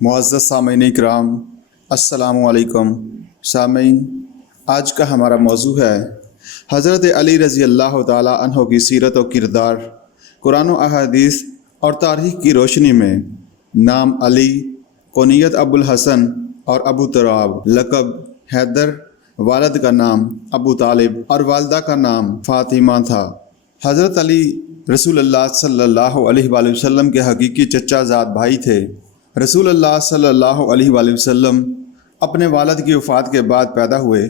معزز سامعین کرام، السلام علیکم۔ سامعین، آج کا ہمارا موضوع ہے حضرت علی رضی اللہ تعالی عنہ کی سیرت و کردار۔ قرآن و احادیث اور تاریخ کی روشنی میں نام علی، کنیت ابو الحسن اور ابو تراب، لقب حیدر، والد کا نام ابو طالب اور والدہ کا نام فاطمہ تھا۔ حضرت علی رسول اللہ صلی اللہ علیہ وآلہ وسلم کے حقیقی چچا زاد بھائی تھے۔ رسول اللہ صلی اللہ علیہ وآلہ وسلم اپنے والد کی وفات کے بعد پیدا ہوئے۔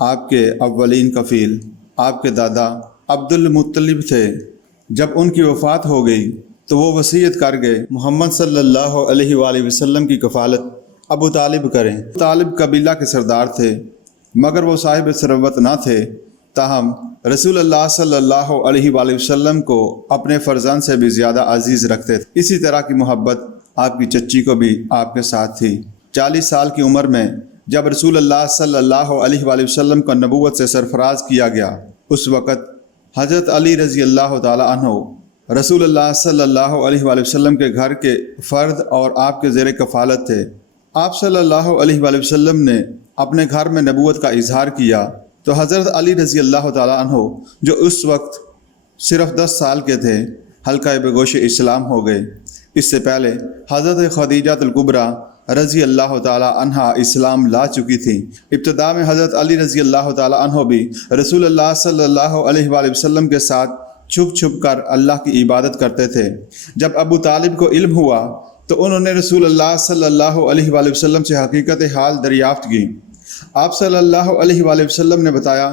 آپ کے اولین کفیل آپ کے دادا عبد المطلب تھے۔ جب ان کی وفات ہو گئی تو وہ وصیت کر گئے محمد صلی اللہ علیہ وآلہ وسلم کی کفالت ابو طالب کریں۔ طالب قبیلہ کے سردار تھے مگر وہ صاحب ثروت نہ تھے، تاہم رسول اللہ صلی اللہ علیہ وآلہ وسلم کو اپنے فرزند سے بھی زیادہ عزیز رکھتے تھے۔ اسی طرح کی محبت آپ کی چچی کو بھی آپ کے ساتھ تھی۔ 40 سال کی عمر میں جب رسول اللہ صلی اللہ علیہ وآلہ وسلم کو نبوت سے سرفراز کیا گیا، اس وقت حضرت علی رضی اللہ تعالی عنہ رسول اللہ صلی اللہ علیہ وآلہ وسلم کے گھر کے فرد اور آپ کے زیر کفالت تھے۔ آپ صلی اللہ علیہ وآلہ وسلم نے اپنے گھر میں نبوت کا اظہار کیا تو حضرت علی رضی اللہ تعالی عنہ جو اس وقت صرف 10 سال کے تھے، حلقہ بگوش اسلام ہو گئے۔ اس سے پہلے حضرت خدیجہ الکبریٰ رضی اللہ تعالی عنہ اسلام لا چکی تھی۔ ابتدا میں حضرت علی رضی اللہ تعالی عنہ بھی رسول اللہ صلی اللہ علیہ وآلہ وسلم کے ساتھ چھپ چھپ کر اللہ کی عبادت کرتے تھے۔ جب ابو طالب کو علم ہوا تو انہوں نے رسول اللہ صلی اللہ علیہ وآلہ وسلم سے حقیقت حال دریافت کی۔ آپ صلی اللہ علیہ وآلہ وسلم نے بتایا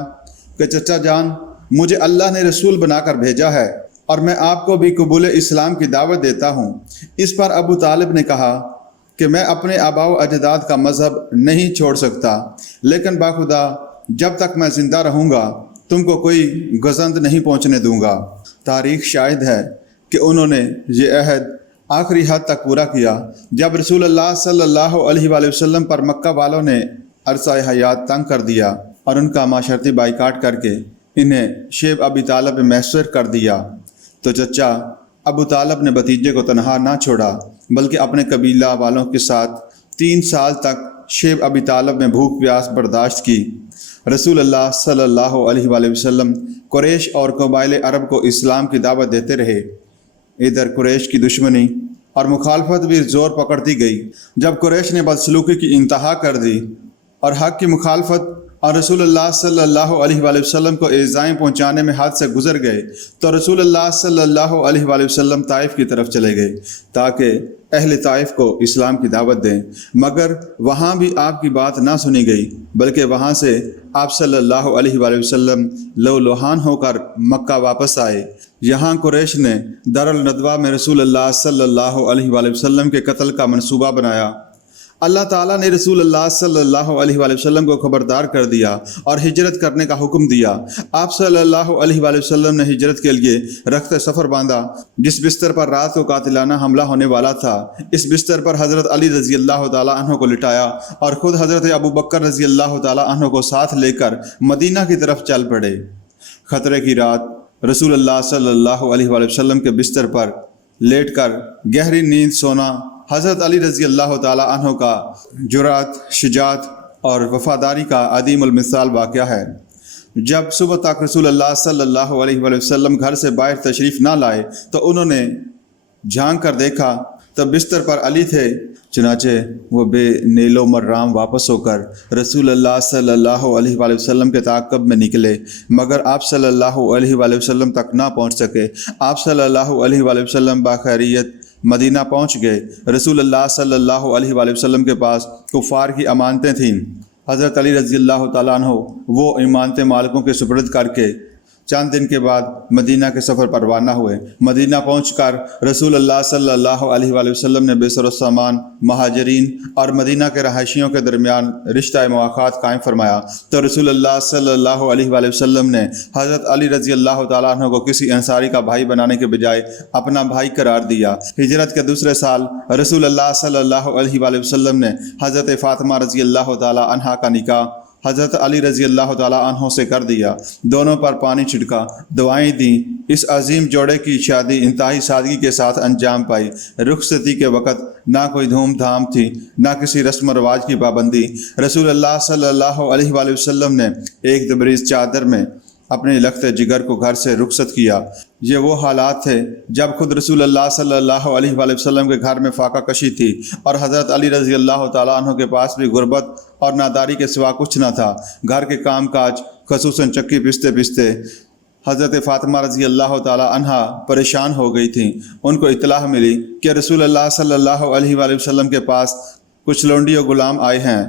کہ چچا جان، مجھے اللہ نے رسول بنا کر بھیجا ہے اور میں آپ کو بھی قبول اسلام کی دعوت دیتا ہوں۔ اس پر ابو طالب نے کہا کہ میں اپنے آباء و اجداد کا مذہب نہیں چھوڑ سکتا، لیکن باخدا جب تک میں زندہ رہوں گا تم کو کوئی گزند نہیں پہنچنے دوں گا۔ تاریخ شاہد ہے کہ انہوں نے یہ عہد آخری حد تک پورا کیا۔ جب رسول اللہ صلی اللہ علیہ وآلہ وسلم پر مکہ والوں نے عرصہ حیات تنگ کر دیا اور ان کا معاشرتی بائیکاٹ کر کے انہیں شیب ابی طالب میں محصور کر دیا تو چچا ابو طالب نے بھتیجے کو تنہا نہ چھوڑا بلکہ اپنے قبیلہ والوں کے ساتھ 3 سال تک شیب ابی طالب میں بھوک پیاس برداشت کی۔ رسول اللہ صلی اللہ علیہ وآلہ وسلم قریش اور قبائل عرب کو اسلام کی دعوت دیتے رہے۔ ادھر قریش کی دشمنی اور مخالفت بھی زور پکڑتی گئی۔ جب قریش نے بدسلوکی کی انتہا کر دی اور حق کی مخالفت اور رسول اللہ صلی اللہ علیہ وآلہ وسلم کو ایذائیں پہنچانے میں حد سے گزر گئے تو رسول اللہ صلی اللہ علیہ وآلہ وسلم طائف کی طرف چلے گئے تاکہ اہل طائف کو اسلام کی دعوت دیں، مگر وہاں بھی آپ کی بات نہ سنی گئی بلکہ وہاں سے آپ صلی اللہ علیہ وآلہ وسلم لو لوہان ہو کر مکہ واپس آئے۔ یہاں قریش نے دارالندوہ میں رسول اللہ صلی اللہ علیہ وآلہ وسلم کے قتل کا منصوبہ بنایا۔ اللہ تعالیٰ نے رسول اللہ صلی اللہ علیہ وآلہ وسلم کو خبردار کر دیا اور ہجرت کرنے کا حکم دیا۔ آپ صلی اللہ علیہ وآلہ وسلم نے ہجرت کے لیے رخت سفر باندھا۔ جس بستر پر رات کو قاتلانہ حملہ ہونے والا تھا، اس بستر پر حضرت علی رضی اللہ تعالی عنہ کو لٹایا اور خود حضرت ابو بکر رضی اللہ تعالی عنہ کو ساتھ لے کر مدینہ کی طرف چل پڑے۔ خطرے کی رات رسول اللہ صلی اللہ علیہ وآلہ وسلم کے بستر پر لیٹ کر گہری نیند سونا حضرت علی رضی اللہ تعالی عنہ کا جرأت، شجاعت اور وفاداری کا عظیم المثال واقعہ ہے۔ جب صبح تک رسول اللہ صلی اللہ علیہ وآلہ وسلم گھر سے باہر تشریف نہ لائے تو انہوں نے جھانک کر دیکھا تو بستر پر علی تھے۔ چنانچہ وہ بے نیل و مرام واپس ہو کر رسول اللہ صلی اللہ علیہ وآلہ وسلم کے تعاقب میں نکلے، مگر آپ صلی اللہ علیہ وآلہ وسلم تک نہ پہنچ سکے۔ آپ صلی اللہ علیہ وآلہ وسلم باخیریت مدینہ پہنچ گئے۔ رسول اللہ صلی اللہ علیہ وآلہ وسلم کے پاس کفار کی امانتیں تھیں۔ حضرت علی رضی اللہ تعالیٰ عنہ وہ امانتیں مالکوں کے سپرد کر کے چند دن کے بعد مدینہ کے سفر پر روانہ ہوئے۔ مدینہ پہنچ کر رسول اللہ صلی اللہ علیہ وآلہ وسلم نے بے سر و سامان مہاجرین اور مدینہ کے رہائشیوں کے درمیان رشتہ مواخات قائم فرمایا تو رسول اللہ صلی اللہ علیہ وآلہ وسلم نے حضرت علی رضی اللہ تعالیٰ عنہ کو کسی انصاری کا بھائی بنانے کے بجائے اپنا بھائی قرار دیا۔ ہجرت کے دوسرے سال رسول اللہ صلی اللہ علیہ وآلہ وسلم نے حضرت فاطمہ رضی اللہ تعالیٰ عنہا کا نکاح حضرت علی رضی اللہ تعالیٰ عنہ سے کر دیا، دونوں پر پانی چھڑکا، دعائیں دیں۔ اس عظیم جوڑے کی شادی انتہائی سادگی کے ساتھ انجام پائی۔ رخصتی کے وقت نہ کوئی دھوم دھام تھی، نہ کسی رسم و رواج کی پابندی۔ رسول اللہ صلی اللہ علیہ وآلہ وسلم نے ایک دبریز چادر میں اپنے لخت جگر کو گھر سے رخصت کیا۔ یہ وہ حالات تھے جب خود رسول اللہ صلی اللہ علیہ وآلہ وسلم کے گھر میں فاقہ کشی تھی اور حضرت علی رضی اللہ تعالیٰ عنہ کے پاس بھی غربت اور ناداری کے سوا کچھ نہ تھا۔ گھر کے کام کاج خصوصاً چکی پستے پستے حضرت فاطمہ رضی اللہ تعالیٰ عنہ پریشان ہو گئی تھیں۔ ان کو اطلاع ملی کہ رسول اللہ صلی اللہ علیہ وآلہ وسلم کے پاس کچھ لونڈی و غلام آئے ہیں،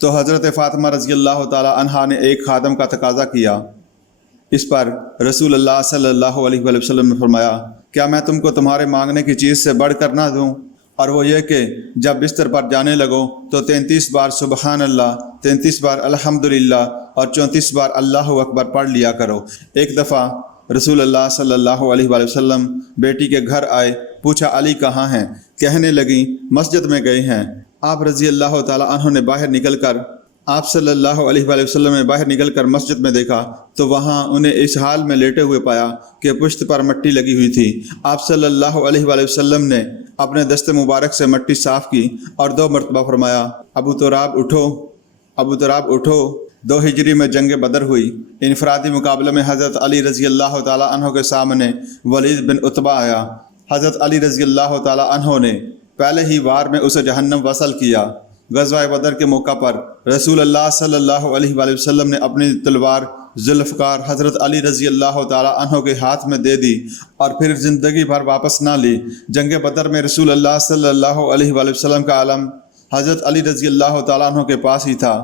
تو حضرت فاطمہ رضی اللہ تعالیٰ عنہ نے ایک خادم کا تقاضا کیا۔ اس پر رسول اللہ صلی اللہ علیہ وآلہ وسلم نے فرمایا، کیا میں تم کو تمہارے مانگنے کی چیز سے بڑھ کر نہ دوں؟ اور وہ یہ کہ جب بستر پر جانے لگو تو 33 بار سبحان اللہ، 33 بار الحمدللہ اور 34 بار اللہ اکبر پڑھ لیا کرو۔ ایک دفعہ رسول اللہ صلی اللہ علیہ وآلہ وسلم بیٹی کے گھر آئے، پوچھا علی کہاں ہیں؟ کہنے لگیں مسجد میں گئے ہیں۔ آپ رضی اللہ تعالیٰ عنہ نے باہر نکل کر آپ صلی اللہ علیہ وآلہ وسلم نے باہر نکل کر مسجد میں دیکھا تو وہاں انہیں اس حال میں لیٹے ہوئے پایا کہ پشت پر مٹی لگی ہوئی تھی۔ آپ صلی اللہ علیہ وآلہ وسلم نے اپنے دست مبارک سے مٹی صاف کی اور 2 مرتبہ فرمایا، ابو تراب اٹھو، ابو تراب اٹھو۔ 2 ہجری میں جنگ بدر ہوئی۔ انفرادی مقابلے میں حضرت علی رضی اللہ تعالیٰ عنہ کے سامنے ولید بن عتبہ آیا۔ حضرت علی رضی اللہ تعالیٰ عنہ نے پہلے ہی وار میں اسے جہنم وصل کیا۔ غزوہ بدر کے موقع پر رسول اللہ صلی اللہ علیہ وآلہ وسلم نے اپنی تلوار ذوالفقار حضرت علی رضی اللہ تعالیٰ عنہ کے ہاتھ میں دے دی اور پھر زندگی بھر واپس نہ لی۔ جنگ بدر میں رسول اللہ صلی اللہ علیہ وآلہ وسلم کا علم حضرت علی رضی اللہ تعالیٰ عنہ کے پاس ہی تھا۔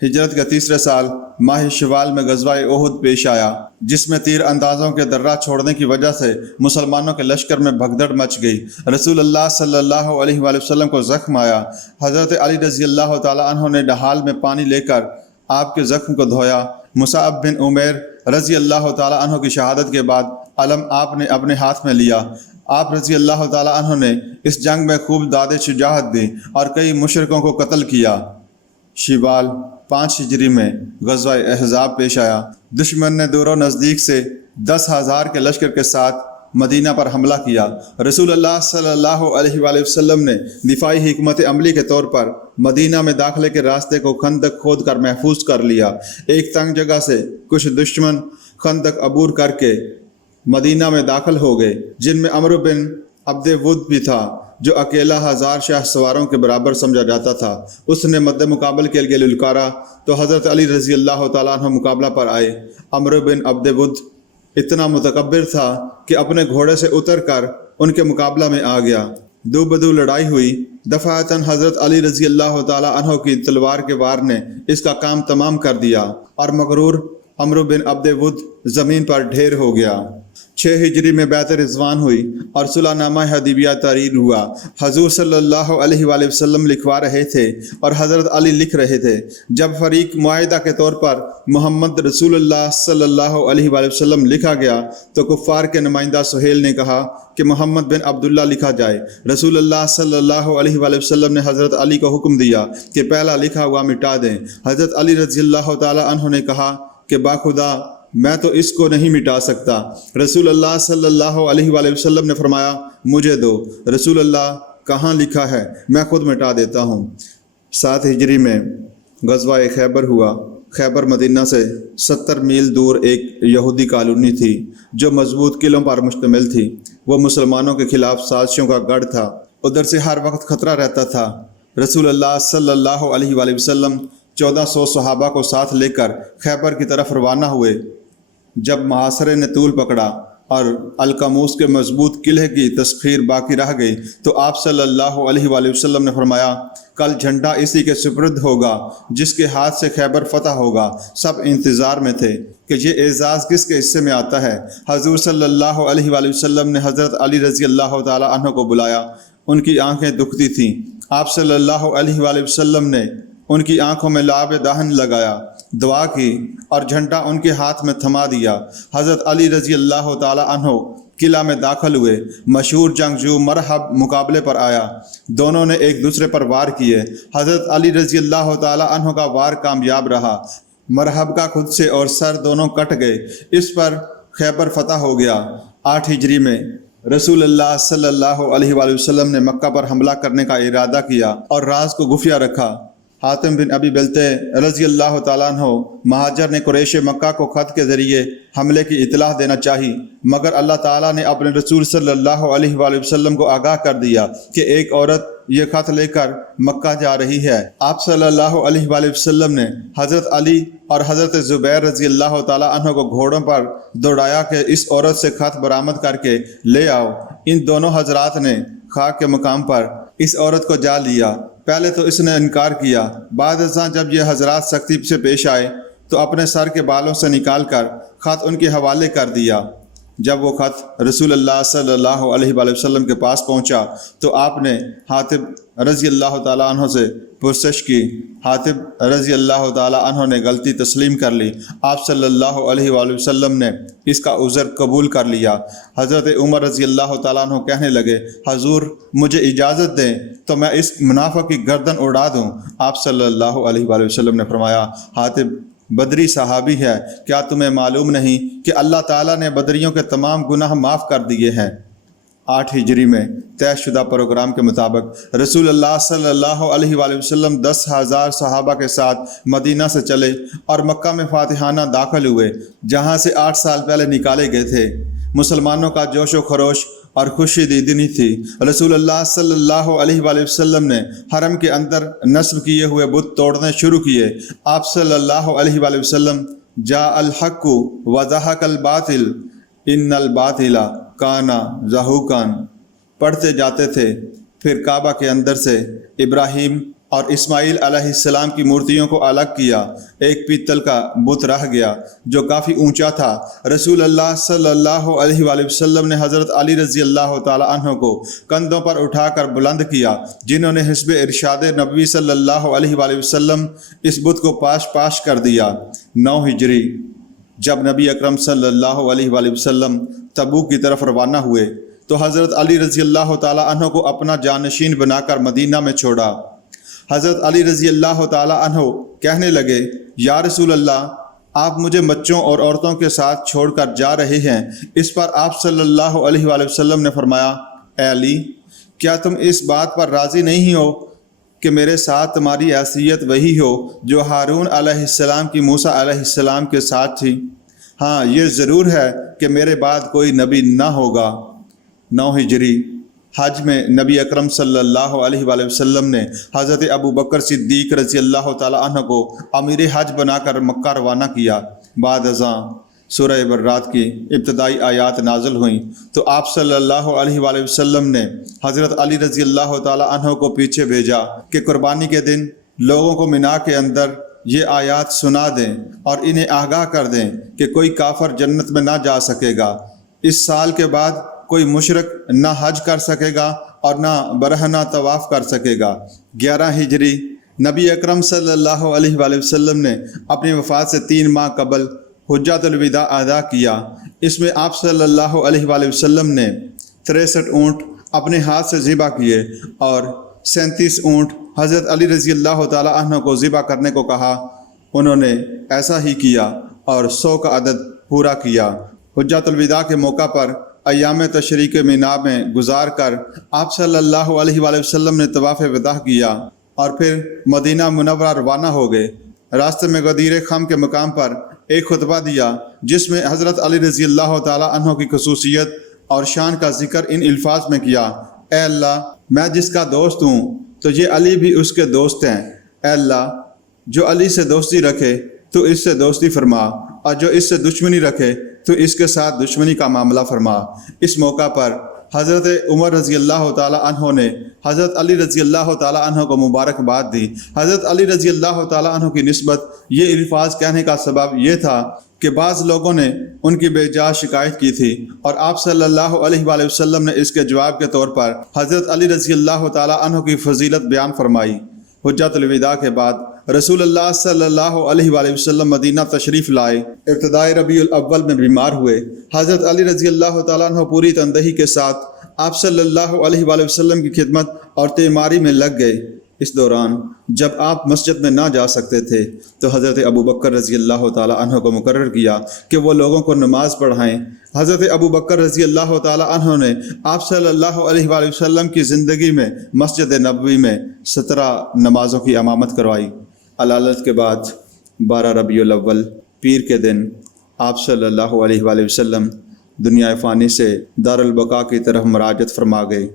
ہجرت کے 3 سال ماہ شوال میں غزوہ احد پیش آیا، جس میں تیر اندازوں کے درہ چھوڑنے کی وجہ سے مسلمانوں کے لشکر میں بھگدڑ مچ گئی۔ رسول اللہ صلی اللہ علیہ وآلہ وسلم کو زخم آیا۔ حضرت علی رضی اللہ تعالیٰ عنہ نے ڈھال میں پانی لے کر آپ کے زخم کو دھویا۔ مصعب بن عمیر رضی اللہ تعالیٰ عنہ کی شہادت کے بعد علم آپ نے اپنے ہاتھ میں لیا۔ آپ رضی اللہ تعالیٰ عنہ نے اس جنگ میں خوب داد شجاعت دی اور کئی مشرکوں کو قتل کیا۔ شوال 5 ہجری میں غزوہ احزاب پیش آیا۔ دشمن نے دور و نزدیک سے 10,000 کے لشکر کے ساتھ مدینہ پر حملہ کیا۔ رسول اللہ صلی اللہ علیہ وآلہ وسلم نے دفاعی حکمت عملی کے طور پر مدینہ میں داخلے کے راستے کو خندق کھود کر محفوظ کر لیا۔ ایک تنگ جگہ سے کچھ دشمن خندق عبور کر کے مدینہ میں داخل ہو گئے، جن میں عمرو بن عبد ود بھی تھا، جو اکیلا 1000 شاہ سواروں کے برابر سمجھا جاتا تھا۔ اس نے مد مقابل کے لیے للکارا تو حضرت علی رضی اللہ تعالیٰ عنہ مقابلہ پر آئے۔ عمرو بن عبد ود اتنا متکبر تھا کہ اپنے گھوڑے سے اتر کر ان کے مقابلہ میں آ گیا۔ دو بدو لڑائی ہوئی۔ دفعتاً حضرت علی رضی اللہ تعالیٰ عنہ کی تلوار کے وار نے اس کا کام تمام کر دیا اور مغرور عمرو بن عبد ود زمین پر ڈھیر ہو گیا۔ 6 ہجری میں بیعت رضوان ہوئی اور صلح نامہ حدیبیہ تحریر ہوا۔ حضور صلی اللہ علیہ وآلہ وسلم لکھوا رہے تھے اور حضرت علی لکھ رہے تھے۔ جب فریق معاہدہ کے طور پر محمد رسول اللہ صلی اللہ علیہ وآلہ وسلم لکھا گیا تو کفار کے نمائندہ سہیل نے کہا کہ محمد بن عبداللہ لکھا جائے۔ رسول اللہ صلی اللہ علیہ وآلہ وسلم نے حضرت علی کو حکم دیا کہ پہلا لکھا ہوا مٹا دیں۔ حضرت علی رضی اللہ تعالیٰ عنہ نے کہا کہ باخدا میں تو اس کو نہیں مٹا سکتا۔ رسول اللہ صلی اللہ علیہ وآلہ وسلم نے فرمایا مجھے دو۔ رسول اللہ کہاں لکھا ہے، میں خود مٹا دیتا ہوں۔ 7 ہجری میں غزوہ خیبر ہوا۔ خیبر مدینہ سے 70 میل دور ایک یہودی کالونی تھی جو مضبوط قلعوں پر مشتمل تھی۔ وہ مسلمانوں کے خلاف سازشوں کا گڑھ تھا۔ ادھر سے ہر وقت خطرہ رہتا تھا۔ رسول اللہ صلی اللہ علیہ وآلہ وسلم 1400 صحابہ کو ساتھ لے کر خیبر کی طرف روانہ ہوئے۔ جب محاصرے نے طول پکڑا اور القموس کے مضبوط قلعے کی تسخیر باقی رہ گئی تو آپ صلی اللہ علیہ وآلہ وسلم نے فرمایا کل جھنڈا اسی کے سپرد ہوگا جس کے ہاتھ سے خیبر فتح ہوگا۔ سب انتظار میں تھے کہ یہ اعزاز کس کے حصے میں آتا ہے۔ حضور صلی اللہ علیہ وآلہ وسلم نے حضرت علی رضی اللہ تعالیٰ عنہ کو بلایا۔ ان کی آنکھیں دکھتی تھیں۔ آپ صلی اللہ علیہ وآلہ وسلم نے ان کی آنکھوں میں لعاب دہن لگایا، دعا کی اور جھنڈا ان کے ہاتھ میں تھما دیا۔ حضرت علی رضی اللہ تعالیٰ عنہ قلعہ میں داخل ہوئے۔ مشہور جنگجو مرحب مقابلے پر آیا۔ دونوں نے ایک دوسرے پر وار کیے۔ حضرت علی رضی اللہ تعالیٰ عنہ کا وار کامیاب رہا۔ مرحب کا خود سے اور سر دونوں کٹ گئے۔ اس پر خیبر فتح ہو گیا۔ 8 ہجری میں رسول اللہ صلی اللہ علیہ وآلہ وسلم نے مکہ پر حملہ کرنے کا ارادہ کیا اور راز کو خفیہ رکھا۔ حاتم بن ابی بلتہ رضی اللہ تعالیٰ عنہ مہاجر نے قریش مکہ کو خط کے ذریعے حملے کی اطلاع دینا چاہی، مگر اللہ تعالیٰ نے اپنے رسول صلی اللہ علیہ وآلہ وسلم کو آگاہ کر دیا کہ ایک عورت یہ خط لے کر مکہ جا رہی ہے۔ آپ صلی اللہ علیہ وآلہ وسلم نے حضرت علی اور حضرت زبیر رضی اللہ تعالیٰ عنہ کو گھوڑوں پر دوڑایا کہ اس عورت سے خط برآمد کر کے لے آؤ۔ ان دونوں حضرات نے خاک کے مقام پر اس عورت کو جا لیا۔ پہلے تو اس نے انکار کیا، بعد ازاں جب یہ حضرات سختی سے پیش آئے تو اپنے سر کے بالوں سے نکال کر خط ان کے حوالے کر دیا۔ جب وہ خط رسول اللہ صلی اللہ علیہ وآلہ وسلم کے پاس پہنچا تو آپ نے حاتب رضی اللہ تعالیٰ عنہ سے پرسش کی۔ حاتب رضی اللہ تعالیٰ عنہ نے غلطی تسلیم کر لی۔ آپ صلی اللہ علیہ وآلہ وسلم نے اس کا عذر قبول کر لیا۔ حضرت عمر رضی اللہ تعالیٰ عنہ کہنے لگے، حضور مجھے اجازت دیں تو میں اس منافق کی گردن اڑا دوں۔ آپ صلی اللہ علیہ وآلہ وسلم نے فرمایا، حاتب بدری صحابی ہے، کیا تمہیں معلوم نہیں کہ اللہ تعالیٰ نے بدریوں کے تمام گناہ معاف کر دیے ہیں۔ 8 ہجری میں طے شدہ پروگرام کے مطابق رسول اللہ صلی اللہ علیہ وآلہ وسلم 10,000 صحابہ کے ساتھ مدینہ سے چلے اور مکہ میں فاتحانہ داخل ہوئے، جہاں سے 8 سال پہلے نکالے گئے تھے۔ مسلمانوں کا جوش و خروش اور خوشی دیدنی تھی۔ رسول اللہ صلی اللہ علیہ وآلہ وسلم نے حرم کے اندر نصب کیے ہوئے بت توڑنے شروع کیے۔ آپ صلی اللہ علیہ وآلہ وسلم جاء الحق وزہق الباطل ان الباطل کان زہوقا پڑھتے جاتے تھے۔ پھر کعبہ کے اندر سے ابراہیم اور اسماعیل علیہ السلام کی مورتیوں کو الگ کیا۔ ایک پیتل کا بت رہ گیا جو کافی اونچا تھا۔ رسول اللہ صلی اللہ علیہ وآلہ وسلم نے حضرت علی رضی اللہ تعالیٰ عنہ کو کندھوں پر اٹھا کر بلند کیا، جنہوں نے حسب ارشاد نبوی صلی اللہ علیہ وآلہ وسلم اس بت کو پاش پاش کر دیا۔ 9 ہجری جب نبی اکرم صلی اللہ علیہ وآلہ وسلم تبوک کی طرف روانہ ہوئے تو حضرت علی رضی اللہ تعالیٰ عنہ کو اپنا جانشین بنا کر مدینہ میں چھوڑا۔ حضرت علی رضی اللہ تعالیٰ عنہ کہنے لگے، یا رسول اللہ، آپ مجھے بچوں اور عورتوں کے ساتھ چھوڑ کر جا رہے ہیں۔ اس پر آپ صلی اللہ علیہ وآلہ وسلم نے فرمایا، اے علی، کیا تم اس بات پر راضی نہیں ہو کہ میرے ساتھ تمہاری حیثیت وہی ہو جو ہارون علیہ السلام کی موسیٰ علیہ السلام کے ساتھ تھی؟ ہاں، یہ ضرور ہے کہ میرے بعد کوئی نبی نہ ہوگا۔ 9 ہجری حج میں نبی اکرم صلی اللہ علیہ وآلہ وسلم نے حضرت ابو بکر صدیق رضی اللہ تعالیٰ عنہ کو امیر حج بنا کر مکہ روانہ کیا۔ بعد ازاں سورہ برات کی ابتدائی آیات نازل ہوئیں تو آپ صلی اللہ علیہ وآلہ وسلم نے حضرت علی رضی اللہ تعالیٰ عنہ کو پیچھے بھیجا کہ قربانی کے دن لوگوں کو مینا کے اندر یہ آیات سنا دیں اور انہیں آگاہ کر دیں کہ کوئی کافر جنت میں نہ جا سکے گا۔ اس سال کے بعد کوئی مشرک نہ حج کر سکے گا اور نہ برہنہ طواف کر سکے گا۔ 11 ہجری نبی اکرم صلی اللہ علیہ وآلہ وسلم نے اپنی وفات سے 3 ماہ قبل حجۃ الوداع ادا کیا۔ اس میں آپ صلی اللہ علیہ وآلہ وسلم نے 63 اونٹ اپنے ہاتھ سے ذبح کیے اور 37 اونٹ حضرت علی رضی اللہ تعالیٰ عنہ کو ذبح کرنے کو کہا۔ انہوں نے ایسا ہی کیا اور 100 کا عدد پورا کیا۔ حجۃ الوداع کے موقع پر ایام تشریق مینا میں گزار کر آپ صلی اللہ علیہ وآلہ وسلم نے طواف وداع کیا اور پھر مدینہ منورہ روانہ ہو گئے۔ راستے میں غدیر خم کے مقام پر ایک خطبہ دیا جس میں حضرت علی رضی اللہ تعالیٰ عنہ کی خصوصیت اور شان کا ذکر ان الفاظ میں کیا، اے اللہ، میں جس کا دوست ہوں تو یہ علی بھی اس کے دوست ہیں۔ اے اللہ، جو علی سے دوستی رکھے تو اس سے دوستی فرما، اور جو اس سے دشمنی رکھے تو اس کے ساتھ دشمنی کا معاملہ فرما۔ اس موقع پر حضرت عمر رضی اللہ تعالیٰ عنہ نے حضرت علی رضی اللہ تعالیٰ عنہ کو مبارکباد دی۔ حضرت علی رضی اللہ تعالیٰ عنہ کی نسبت یہ الفاظ کہنے کا سبب یہ تھا کہ بعض لوگوں نے ان کی بے جا شکایت کی تھی اور آپ صلی اللہ علیہ وآلہ وسلم نے اس کے جواب کے طور پر حضرت علی رضی اللہ تعالیٰ عنہ کی فضیلت بیان فرمائی۔ حجۃ الوداع کے بعد رسول اللہ صلی اللہ علیہ وآلہ وسلم مدینہ تشریف لائے۔ ابتدائی ربیع الاول میں بیمار ہوئے۔ حضرت علی رضی اللہ تعالیٰ عنہ پوری تندہی کے ساتھ آپ صلی اللہ علیہ وآلہ وسلم کی خدمت اور تیماری میں لگ گئے۔ اس دوران جب آپ مسجد میں نہ جا سکتے تھے تو حضرت ابو بکر رضی اللہ تعالیٰ عنہ کو مقرر کیا کہ وہ لوگوں کو نماز پڑھائیں۔ حضرت ابو بکر رضی اللہ تعالیٰ عنہ نے آپ صلی اللہ علیہ وآلہ وسلم کی زندگی میں مسجد نبوی میں 17 نمازوں کی امامت کروائی۔ علالت کے بعد 12 ربیع الاول پیر کے دن آپ صلی اللہ علیہ وآلہ وسلم دنیا فانی سے دارالبقاء کی طرف مراجعت فرما گئے۔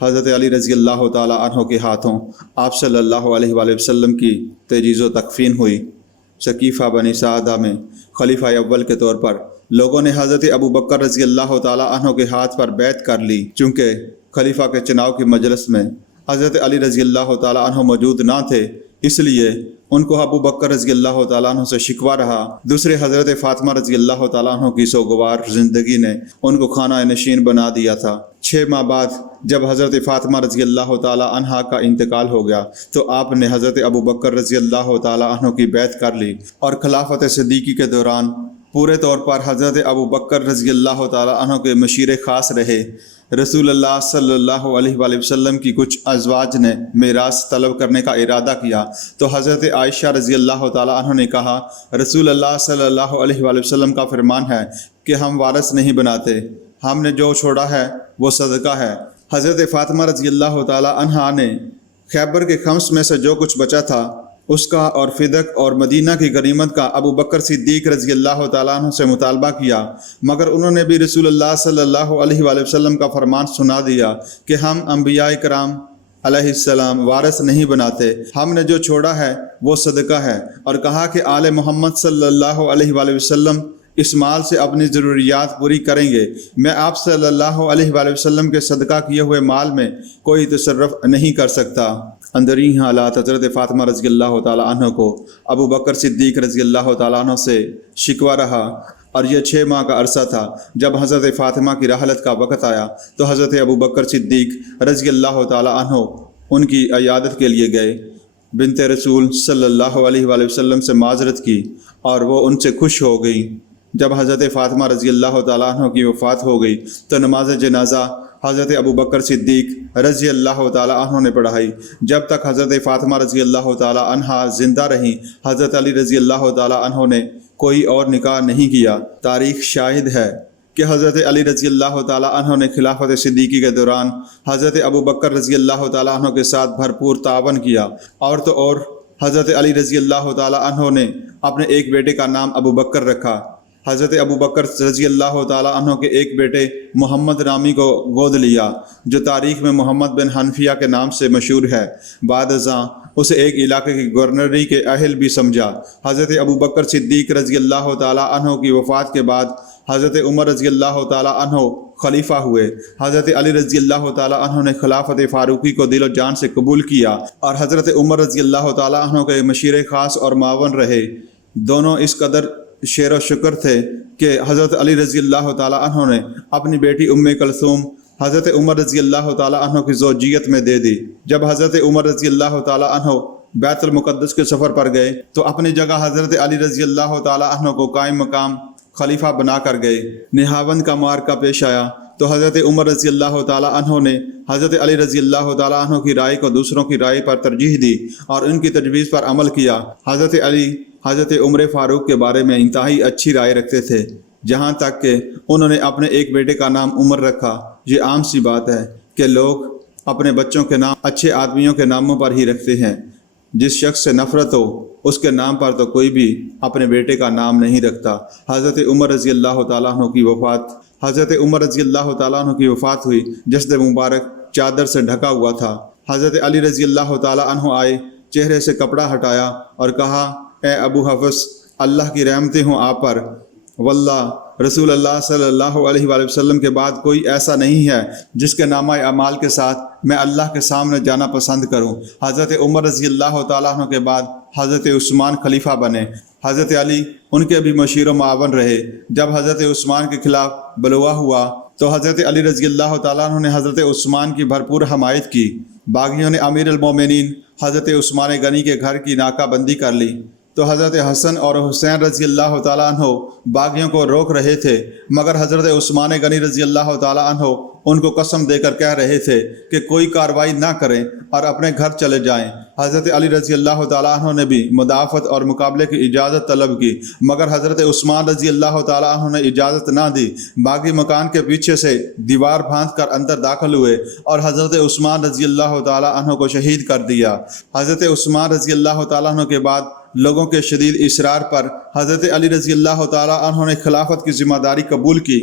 حضرت علی رضی اللہ تعالیٰ عنہ کے ہاتھوں آپ صلی اللہ علیہ وآلہ وسلم کی تجہیز و تکفین ہوئی۔ ثقیفہ بنی سعدہ میں خلیفہ اول کے طور پر لوگوں نے حضرت ابو بکر رضی اللہ تعالیٰ عنہ کے ہاتھ پر بیعت کر لی۔ چونکہ خلیفہ کے چناؤ کی مجلس میں حضرت علی رضی اللہ تعالیٰ عنہ موجود نہ تھے، اس لیے ان کو ابو بکر رضی اللہ تعالیٰ عنہ سے شکوہ رہا۔ دوسرے حضرت فاطمہ رضی اللہ تعالیٰ عنہ کی سوگوار زندگی نے ان کو خانہ نشین بنا دیا تھا۔ 6 ماہ بعد جب حضرت فاطمہ رضی اللہ تعالیٰ عنہ کا انتقال ہو گیا تو آپ نے حضرت ابو بکر رضی اللہ تعالیٰ عنہ کی بیعت کر لی اور خلافت صدیقی کے دوران پورے طور پر حضرت ابو بکر رضی اللہ تعالیٰ عنہ کے مشیر خاص رہے۔ رسول اللہ صلی اللہ علیہ وآلہ وسلم کی کچھ ازواج نے میراث طلب کرنے کا ارادہ کیا تو حضرت عائشہ رضی اللہ تعالیٰ عنہ نے کہا، رسول اللہ صلی اللہ علیہ وآلہ وسلم کا فرمان ہے کہ ہم وارث نہیں بناتے، ہم نے جو چھوڑا ہے وہ صدقہ ہے۔ حضرت فاطمہ رضی اللہ تعالیٰ عنہ نے خیبر کے خمس میں سے جو کچھ بچا تھا اس کا اور فدق اور مدینہ کی غنیمت کا ابو بکر صدیق رضی اللہ تعالیٰ عنہ سے مطالبہ کیا، مگر انہوں نے بھی رسول اللہ صلی اللہ علیہ وآلہ وسلم کا فرمان سنا دیا کہ ہم انبیاء کرام علیہ السلام وارث نہیں بناتے، ہم نے جو چھوڑا ہے وہ صدقہ ہے، اور کہا کہ آل محمد صلی اللہ علیہ وآلہ وسلم اس مال سے اپنی ضروریات پوری کریں گے، میں آپ صلی اللہ علیہ وآلہ وسلم کے صدقہ کیے ہوئے مال میں کوئی تصرف نہیں کر سکتا۔ اندرین حالات حضرت فاطمہ رضی اللہ تعالیٰ عنہ کو ابو بکر صدیق رضی اللہ تعالیٰ عنہ سے شکوہ رہا، اور یہ 6 ماہ کا عرصہ تھا۔ جب حضرت فاطمہ کی رحلت کا وقت آیا تو حضرت ابو بکر صدیق رضی اللہ تعالیٰ عنہ ان کی عیادت کے لیے گئے، بنت رسول صلی اللہ علیہ وآلہ وسلم سے معذرت کی اور وہ ان سے خوش ہو گئی۔ جب حضرت فاطمہ رضی اللہ تعالیٰ عنہ کی وفات ہو گئی تو نماز جنازہ حضرت ابو بکر صدیق رضی اللہ تعالیٰ عنہ نے پڑھائی۔ جب تک حضرت فاطمہ رضی اللہ تعالیٰ عنہ زندہ رہیں حضرت علی رضی اللہ تعالیٰ عنہ نے کوئی اور نکاح نہیں کیا۔ تاریخ شاہد ہے کہ حضرت علی رضی اللہ تعالیٰ عنہ نے خلافت صدیقی کے دوران حضرت ابو بکر رضی اللہ تعالیٰ عنہ کے ساتھ بھرپور تعاون کیا، اور تو اور حضرت علی رضی اللہ تعالیٰ عنہ نے اپنے ایک بیٹے کا نام ابو بکر رکھا۔ حضرت ابو بکر رضی اللہ تعالیٰ عنہ کے ایک بیٹے محمد رامی کو گود لیا، جو تاریخ میں محمد بن حنفیہ کے نام سے مشہور ہے۔ بعد ازاں اسے ایک علاقے کی گورنری کے اہل بھی سمجھا۔ حضرت ابو بکر صدیق رضی اللہ تعالیٰ عنہ کی وفات کے بعد حضرت عمر رضی اللہ تعالیٰ عنہ خلیفہ ہوئے۔ حضرت علی رضی اللہ تعالیٰ عنہ نے خلافت فاروقی کو دل و جان سے قبول کیا، اور حضرت عمر رضی اللہ تعالیٰ عنہ کے مشیر خاص اور معاون رہے۔ دونوں اس قدر شیر و شکر تھے کہ حضرت علی رضی اللہ تعالیٰ عنہ نے اپنی بیٹی ام کلثوم حضرت عمر رضی اللہ تعالیٰ عنہ کی زوجیت میں دے دی۔ جب حضرت عمر رضی اللہ تعالیٰ عنہ بیت المقدس کے سفر پر گئے تو اپنی جگہ حضرت علی رضی اللہ تعالیٰ عنہ کو قائم مقام خلیفہ بنا کر گئے۔ نہاوند کا معرکہ پیش آیا تو حضرت عمر رضی اللہ تعالیٰ عنہ نے حضرت علی رضی اللہ تعالیٰ عنہ کی رائے کو دوسروں کی رائے پر ترجیح دی اور ان کی تجویز پر عمل کیا۔ حضرت علی حضرت عمر فاروق کے بارے میں انتہائی اچھی رائے رکھتے تھے، جہاں تک کہ انہوں نے اپنے ایک بیٹے کا نام عمر رکھا۔ یہ عام سی بات ہے کہ لوگ اپنے بچوں کے نام اچھے آدمیوں کے ناموں پر ہی رکھتے ہیں۔ جس شخص سے نفرت ہو اس کے نام پر تو کوئی بھی اپنے بیٹے کا نام نہیں رکھتا۔ حضرت عمر رضی اللہ تعالیٰ عنہ کی وفات ہوئی۔ جسد مبارک چادر سے ڈھکا ہوا تھا۔ حضرت علی رضی اللہ تعالیٰ عنہ آئے، چہرے سے کپڑا ہٹایا اور کہا، اے ابو حفص، اللہ کی رحمتیں ہوں آپ پر، واللہ رسول اللہ صلی اللہ علیہ وآلہ وسلم کے بعد کوئی ایسا نہیں ہے جس کے نامہ اعمال کے ساتھ میں اللہ کے سامنے جانا پسند کروں۔ حضرت عمر رضی اللہ تعالیٰ عنہ کے بعد حضرت عثمان خلیفہ بنے۔ حضرت علی ان کے بھی مشیر و معاون رہے۔ جب حضرت عثمان کے خلاف بلوا ہوا تو حضرت علی رضی اللہ تعالیٰ عنہ نے حضرت عثمان کی بھرپور حمایت کی۔ باغیوں نے امیر المومنین حضرت عثمان غنی کے گھر کی ناکہ بندی کر لی۔ تو حضرت حسن اور حسین رضی اللہ تعالیٰ عنہ باغیوں کو روک رہے تھے، مگر حضرت عثمان غنی رضی اللہ تعالیٰ عنہ ان کو قسم دے کر کہہ رہے تھے کہ کوئی کارروائی نہ کریں اور اپنے گھر چلے جائیں۔ حضرت علی رضی اللہ تعالیٰ عنہ نے بھی مدافعت اور مقابلے کی اجازت طلب کی، مگر حضرت عثمان رضی اللہ تعالیٰ عنہ نے اجازت نہ دی۔ باغی مکان کے پیچھے سے دیوار باندھ کر اندر داخل ہوئے اور حضرت عثمان رضی اللہ تعالیٰ عنہ کو شہید کر دیا۔ حضرت عثمان رضی اللہ تعالیٰ عنہ کے بعد لوگوں کے شدید اصرار پر حضرت علی رضی اللہ تعالیٰ عنہ نے خلافت کی ذمہ داری قبول کی۔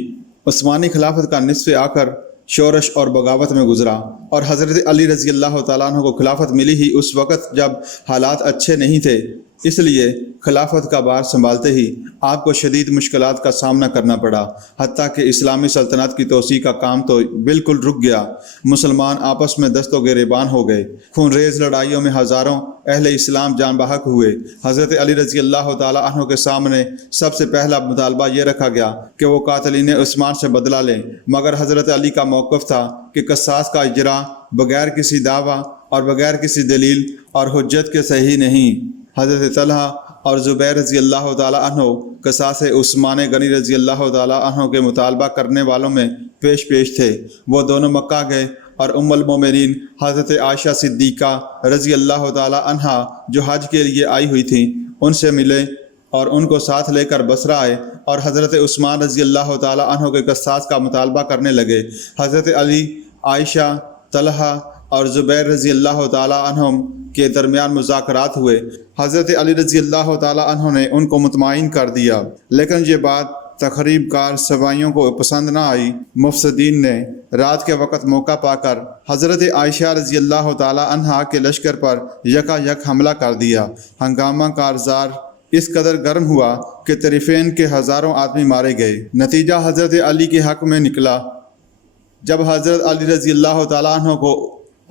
عثمانی خلافت کا نصف آخر شورش اور بغاوت میں گزرا، اور حضرت علی رضی اللہ تعالیٰ عنہ کو خلافت ملی ہی اس وقت جب حالات اچھے نہیں تھے، اس لیے خلافت کا بار سنبھالتے ہی آپ کو شدید مشکلات کا سامنا کرنا پڑا، حتیٰ کہ اسلامی سلطنت کی توسیع کا کام تو بالکل رک گیا۔ مسلمان آپس میں دست و گریبان ہو گئے، خون ریز لڑائیوں میں ہزاروں اہل اسلام جان بحق ہوئے۔ حضرت علی رضی اللہ تعالیٰ عنہ کے سامنے سب سے پہلا مطالبہ یہ رکھا گیا کہ وہ قاتلین عثمان سے بدلہ لیں، مگر حضرت علی کا موقف تھا کہ قصاص کا اجرا بغیر کسی دعویٰ اور بغیر کسی دلیل اور حجت کے صحیح نہیں۔ حضرت طلحہ اور زبیر رضی اللہ تعالیٰ عنہ قصاص عثمان غنی رضی اللہ تعالیٰ عنہ کے مطالبہ کرنے والوں میں پیش تھے۔ وہ دونوں مکہ گئے اور ام المومنین حضرت عائشہ صدیقہ رضی اللہ تعالیٰ عنہا جو حج کے لیے آئی ہوئی تھیں ان سے ملے اور ان کو ساتھ لے کر بصرہ آئے اور حضرت عثمان رضی اللہ تعالیٰ عنہ کے قصاص کا مطالبہ کرنے لگے۔ حضرت علی، عائشہ، طلحہ اور زبیر رضی اللہ تعالیٰ عنہم کے درمیان مذاکرات ہوئے۔ حضرت علی رضی اللہ تعالیٰ عنہ نے ان کو مطمئن کر دیا، لیکن یہ بات تخریب کار سوائیوں کو پسند نہ آئی۔ مفسدین نے رات کے وقت موقع پا کر حضرت عائشہ رضی اللہ تعالیٰ عنہا کے لشکر پر یکا یک حملہ کر دیا۔ ہنگامہ کارزار اس قدر گرم ہوا کہ طرفین کے ہزاروں آدمی مارے گئے۔ نتیجہ حضرت علی کے حق میں نکلا۔ جب حضرت علی رضی اللہ تعالیٰ عنہ کو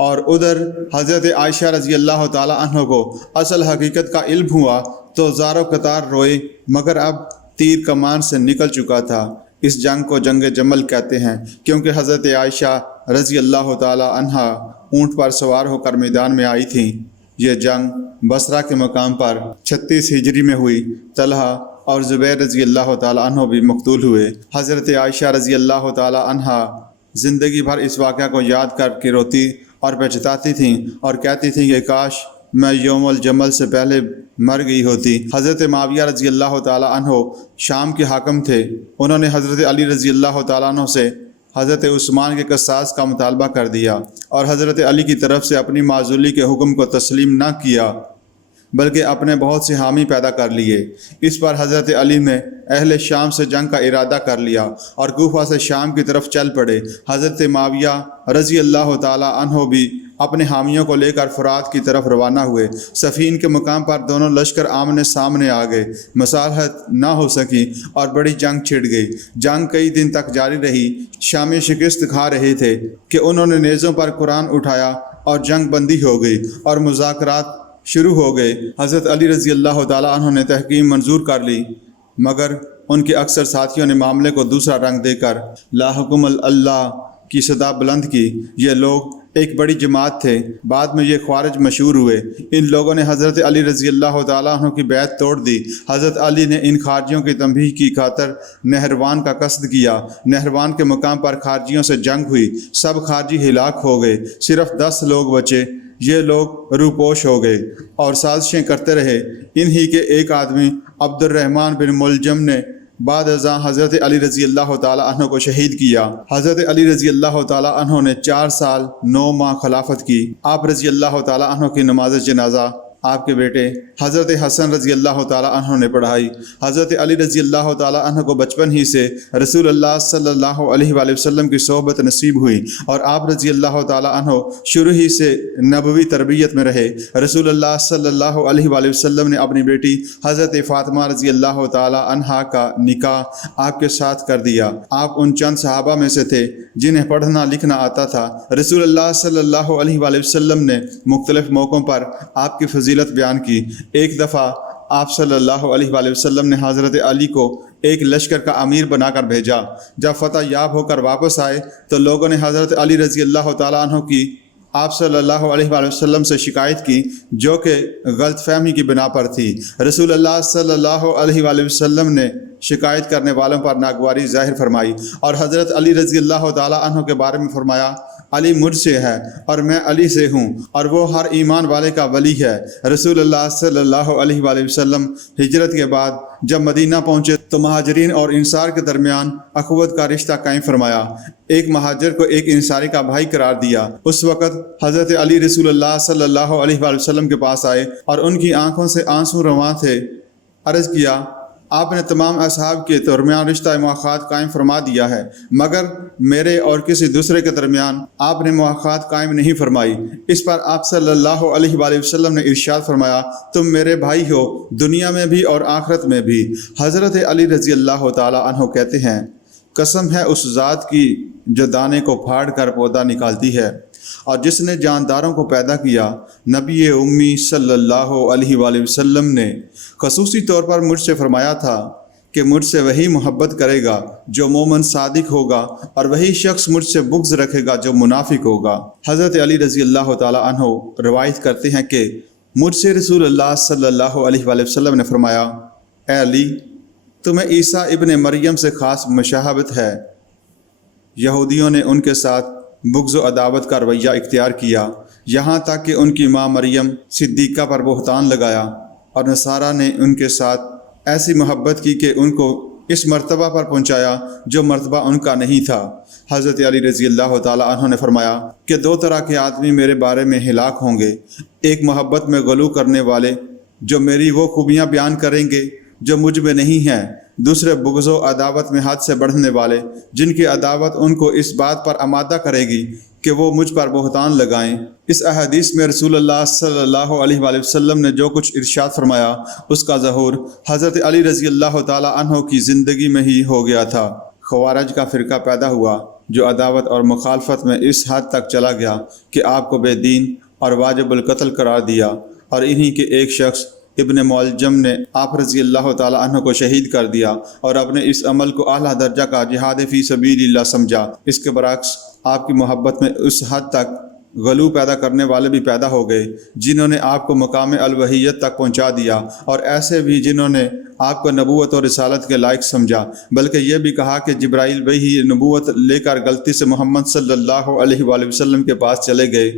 اور ادھر حضرت عائشہ رضی اللہ تعالیٰ عنہ کو اصل حقیقت کا علم ہوا تو زار و قطار روئے، مگر اب تیر کمان سے نکل چکا تھا۔ اس جنگ کو جنگ جمل کہتے ہیں، کیونکہ حضرت عائشہ رضی اللہ تعالیٰ عنہ اونٹ پر سوار ہو کر میدان میں آئی تھیں۔ یہ جنگ بصرہ کے مقام پر 36 ہجری میں ہوئی۔ طلحہ اور زبیر رضی اللہ تعالیٰ عنہ بھی مقتول ہوئے۔ حضرت عائشہ رضی اللہ تعالیٰ عنہ زندگی بھر اس واقعہ کو یاد کر کے روتی اور پچھتاتی تھیں اور کہتی تھیں کہ کاش میں یوم الجمل سے پہلے مر گئی ہوتی۔ حضرت معاویہ رضی اللہ تعالیٰ عنہ شام کے حاکم تھے۔ انہوں نے حضرت علی رضی اللہ تعالیٰ عنہ سے حضرت عثمان کے قصاص کا مطالبہ کر دیا اور حضرت علی کی طرف سے اپنی معزولی کے حکم کو تسلیم نہ کیا، بلکہ اپنے بہت سے حامی پیدا کر لیے۔ اس پر حضرت علی نے اہل شام سے جنگ کا ارادہ کر لیا اور کوفہ سے شام کی طرف چل پڑے۔ حضرت معاویہ رضی اللہ تعالیٰ عنہ بھی اپنے حامیوں کو لے کر فرات کی طرف روانہ ہوئے۔ صفین کے مقام پر دونوں لشکر آمنے سامنے آ گئے، مصالحت نہ ہو سکی اور بڑی جنگ چھڑ گئی۔ جنگ کئی دن تک جاری رہی۔ شامی شکست کھا رہے تھے کہ انہوں نے نیزوں پر قرآن اٹھایا اور جنگ بندی ہو گئی اور مذاکرات شروع ہو گئے۔ حضرت علی رضی اللہ تعالیٰ عنہ نے تحکیم منظور کر لی، مگر ان کے اکثر ساتھیوں نے معاملے کو دوسرا رنگ دے کر لا حکم اللہ کی صدا بلند کی۔ یہ لوگ ایک بڑی جماعت تھے، بعد میں یہ خوارج مشہور ہوئے۔ ان لوگوں نے حضرت علی رضی اللہ تعالیٰ عنہ کی بیعت توڑ دی۔ حضرت علی نے ان خارجیوں کی تنبیہ کی خاطر نہروان کا قصد کیا۔ نہروان کے مقام پر خارجیوں سے جنگ ہوئی، سب خارجی ہلاک ہو گئے، صرف 10 لوگ بچے۔ یہ لوگ روپوش ہو گئے اور سازشیں کرتے رہے۔ انہی کے ایک آدمی عبد الرحمن بن ملجم نے بعد ازاں حضرت علی رضی اللہ تعالیٰ عنہ کو شہید کیا۔ حضرت علی رضی اللہ تعالیٰ عنہ نے 4 سال 9 ماہ خلافت کی۔ آپ رضی اللہ تعالیٰ عنہ کی نماز جنازہ آپ کے بیٹے حضرت حسن رضی اللہ تعالیٰ عنہ نے پڑھائی۔ حضرت علی رضی اللہ تعالیٰ عنہ کو بچپن ہی سے رسول اللہ صلی اللہ علیہ وآلہ وسلم کی صحبت نصیب ہوئی اور آپ رضی اللہ تعالیٰ عنہ شروع ہی سے نبوی تربیت میں رہے۔ رسول اللہ صلی اللہ علیہ وآلہ وسلم نے اپنی بیٹی حضرت فاطمہ رضی اللہ تعالیٰ عنہا کا نکاح آپ کے ساتھ کر دیا۔ آپ ان چند صحابہ میں سے تھے جنہیں پڑھنا لکھنا آتا تھا۔ رسول اللہ صلی اللہ علیہ وآلہ وسلم نے مختلف موقعوں پر آپ کی فضیلت بیان کی۔ ایک دفعہ آپ صلی اللہ علیہ وآلہ وسلم نے حضرت علی کو ایک لشکر کا امیر بنا کر بھیجا۔ جب فتح یاب ہو کر واپس آئے تو لوگوں نے حضرت علی رضی اللہ تعالیٰ عنہ کی آپ صلی اللہ علیہ وآلہ وسلم سے شکایت کی جو کہ غلط فہمی کی بنا پر تھی۔ رسول اللہ صلی اللہ علیہ وآلہ وسلم نے شکایت کرنے والوں پر ناگواری ظاہر فرمائی اور حضرت علی رضی اللہ تعالیٰ عنہ کے بارے میں فرمایا، علی مجھ سے ہے اور میں علی سے ہوں اور وہ ہر ایمان والے کا ولی ہے۔ رسول اللہ صلی اللہ علیہ وآلہ وسلم ہجرت کے بعد جب مدینہ پہنچے تو مہاجرین اور انصار کے درمیان اخوت کا رشتہ قائم فرمایا۔ ایک مہاجر کو ایک انصاری کا بھائی قرار دیا۔ اس وقت حضرت علی رسول اللہ صلی اللہ علیہ وآلہ وسلم کے پاس آئے اور ان کی آنکھوں سے آنسو رواں تھے۔ عرض کیا، آپ نے تمام اصحاب کے درمیان رشتہ مواخات قائم فرما دیا ہے، مگر میرے اور کسی دوسرے کے درمیان آپ نے مواخات قائم نہیں فرمائی۔ اس پر آپ صلی اللہ علیہ وآلہ وسلم نے ارشاد فرمایا، تم میرے بھائی ہو دنیا میں بھی اور آخرت میں بھی۔ حضرت علی رضی اللہ تعالیٰ عنہ کہتے ہیں، قسم ہے اس ذات کی جو دانے کو پھاڑ کر پودا نکالتی ہے اور جس نے جانداروں کو پیدا کیا۔ نبی امی صلی اللہ علیہ وآلہ وسلم نے خصوصی طور پر مجھ سے فرمایا تھا کہ مجھ سے وہی محبت کرے گا جو مومن صادق ہوگا اور وہی شخص مجھ سے بغض رکھے گا جو منافق ہوگا۔ حضرت علی رضی اللہ تعالیٰ عنہ روایت کرتے ہیں کہ مجھ سے رسول اللہ صلی اللہ علیہ وآلہ وسلم نے فرمایا، اے علی، تمہیں عیسیٰ ابن مریم سے خاص مشابہت ہے۔ یہودیوں نے ان کے ساتھ بغض و عداوت کا رویہ اختیار کیا، یہاں تک کہ ان کی ماں مریم صدیقہ پر بہتان لگایا، اور نصارہ نے ان کے ساتھ ایسی محبت کی کہ ان کو اس مرتبہ پر پہنچایا جو مرتبہ ان کا نہیں تھا۔ حضرت علی رضی اللہ تعالیٰ عنہ نے فرمایا کہ دو طرح کے آدمی میرے بارے میں ہلاک ہوں گے، ایک محبت میں غلو کرنے والے جو میری وہ خوبیاں بیان کریں گے جو مجھ میں نہیں ہیں، دوسرے بغض و عداوت میں حد سے بڑھنے والے جن کی عداوت ان کو اس بات پر آمادہ کرے گی کہ وہ مجھ پر بہتان لگائیں۔ اس احادیث میں رسول اللہ صلی اللہ علیہ وآلہ وسلم نے جو کچھ ارشاد فرمایا اس کا ظہور حضرت علی رضی اللہ تعالیٰ عنہ کی زندگی میں ہی ہو گیا تھا۔ خوارج کا فرقہ پیدا ہوا جو عداوت اور مخالفت میں اس حد تک چلا گیا کہ آپ کو بے دین اور واجب القتل قرار دیا، اور انہی کے ایک شخص ابن ملجم نے آپ رضی اللہ تعالیٰ عنہ کو شہید کر دیا اور اپنے اس عمل کو اعلیٰ درجہ کا جہاد فی سبیل اللہ سمجھا۔ اس کے برعکس آپ کی محبت میں اس حد تک غلو پیدا کرنے والے بھی پیدا ہو گئے جنہوں نے آپ کو مقام الوحیت تک پہنچا دیا، اور ایسے بھی جنہوں نے آپ کو نبوت اور رسالت کے لائق سمجھا، بلکہ یہ بھی کہا کہ جبرائیل وہی نبوت لے کر غلطی سے محمد صلی اللہ علیہ وآلہ وسلم کے پاس چلے گئے،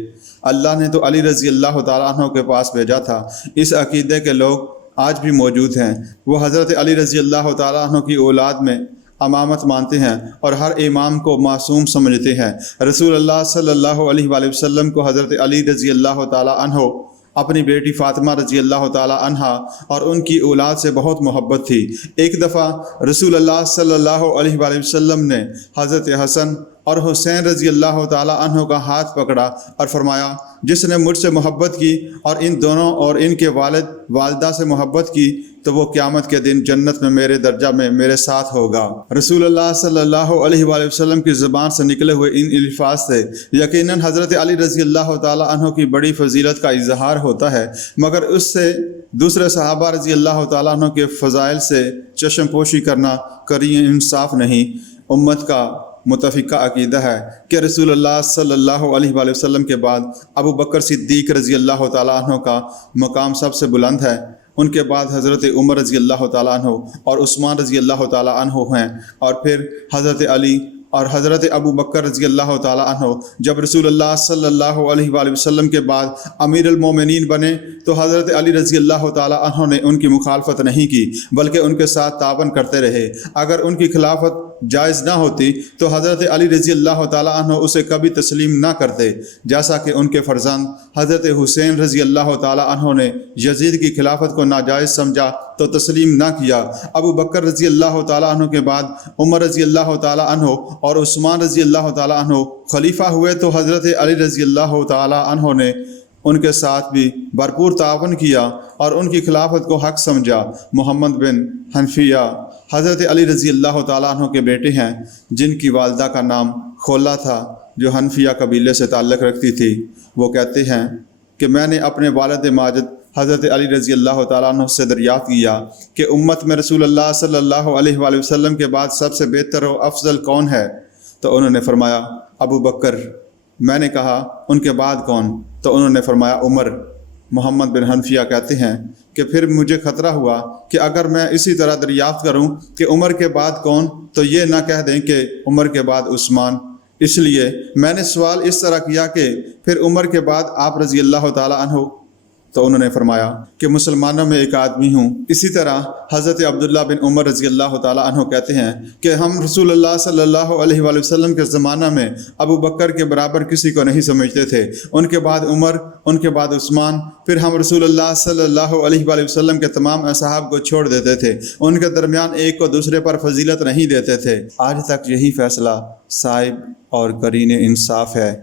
اللہ نے تو علی رضی اللہ تعالیٰ عنہ کے پاس بھیجا تھا۔ اس عقیدے کے لوگ آج بھی موجود ہیں۔ وہ حضرت علی رضی اللہ تعالیٰ عنہ کی اولاد میں امامت مانتے ہیں اور ہر امام کو معصوم سمجھتے ہیں۔ رسول اللہ صلی اللہ علیہ وآلہ وسلم کو حضرت علی رضی اللہ تعالیٰ عنہ اپنی بیٹی فاطمہ رضی اللہ تعالیٰ عنہا اور ان کی اولاد سے بہت محبت تھی۔ ایک دفعہ رسول اللہ صلی اللہ علیہ وآلہ وسلم نے حضرت حسن اور حسین رضی اللہ تعالیٰ عنہ کا ہاتھ پکڑا اور فرمایا، جس نے مجھ سے محبت کی اور ان دونوں اور ان کے والد والدہ سے محبت کی تو وہ قیامت کے دن جنت میں میرے درجہ میں میرے ساتھ ہوگا۔ رسول اللہ صلی اللہ علیہ وآلہ وسلم کی زبان سے نکلے ہوئے ان الفاظ سے یقیناً حضرت علی رضی اللہ تعالیٰ عنہ کی بڑی فضیلت کا اظہار ہوتا ہے، مگر اس سے دوسرے صحابہ رضی اللہ تعالیٰ عنہ کے فضائل سے چشم پوشی کرنا کری انصاف نہیں۔ امت کا متفقہ عقیدہ ہے کہ رسول اللہ صلی اللہ علیہ وآلہ وسلم کے بعد ابو بکر صدیق رضی اللہ تعالیٰ عنہ کا مقام سب سے بلند ہے، ان کے بعد حضرت عمر رضی اللہ تعالیٰ عنہ اور عثمان رضی اللہ تعالیٰ عنہ ہیں، اور پھر حضرت علی اور حضرت ابو بکر رضی اللہ تعالیٰ عنہ جب رسول اللہ صلی اللہ علیہ وآلہ وسلم کے بعد امیر المومنین بنے تو حضرت علی رضی اللہ تعالیٰ عنہ نے ان کی مخالفت نہیں کی بلکہ ان کے ساتھ تعاون کرتے رہے۔ اگر ان کی خلافت جائز نہ ہوتی تو حضرت علی رضی اللہ تعالیٰ عنہ اسے کبھی تسلیم نہ کرتے، جیسا کہ ان کے فرزند حضرت حسین رضی اللہ تعالیٰ عنہ نے یزید کی خلافت کو ناجائز سمجھا تو تسلیم نہ کیا۔ ابو بکر رضی اللہ تعالیٰ عنہ کے بعد عمر رضی اللہ تعالیٰ عنہ اور عثمان رضی اللہ تعالیٰ عنہ خلیفہ ہوئے تو حضرت علی رضی اللہ تعالیٰ عنہ نے ان کے ساتھ بھی بھرپور تعاون کیا اور ان کی خلافت کو حق سمجھا۔ محمد بن حنفیہ حضرت علی رضی اللہ تعالیٰ عنہ کے بیٹے ہیں، جن کی والدہ کا نام خولہ تھا جو حنفیہ قبیلے سے تعلق رکھتی تھی۔ وہ کہتے ہیں کہ میں نے اپنے والد ماجد حضرت علی رضی اللہ تعالیٰ عنہ سے دریافت کیا کہ امت میں رسول اللہ صلی اللہ علیہ وآلہ وسلم کے بعد سب سے بہتر و افضل کون ہے؟ تو انہوں نے فرمایا ابو بکر، میں نے کہا ان کے بعد کون؟ تو انہوں نے فرمایا عمر۔ محمد بن حنفیہ کہتے ہیں کہ پھر مجھے خطرہ ہوا کہ اگر میں اسی طرح دریافت کروں کہ عمر کے بعد کون تو یہ نہ کہہ دیں کہ عمر کے بعد عثمان، اس لیے میں نے سوال اس طرح کیا کہ پھر عمر کے بعد آپ رضی اللہ تعالی عنہ؟ تو انہوں نے فرمایا کہ مسلمانوں میں ایک آدمی ہوں۔ اسی طرح حضرت عبداللہ بن عمر رضی اللہ تعالیٰ عنہ کہتے ہیں کہ ہم رسول اللہ صلی اللہ علیہ وآلہ وسلم کے زمانہ میں ابو بکر کے برابر کسی کو نہیں سمجھتے تھے، ان کے بعد عمر، ان کے بعد عثمان، پھر ہم رسول اللہ صلی اللہ علیہ وآلہ وسلم کے تمام اصحاب کو چھوڑ دیتے تھے، ان کے درمیان ایک کو دوسرے پر فضیلت نہیں دیتے تھے۔ آج تک یہی فیصلہ صائب اور قرین انصاف ہے۔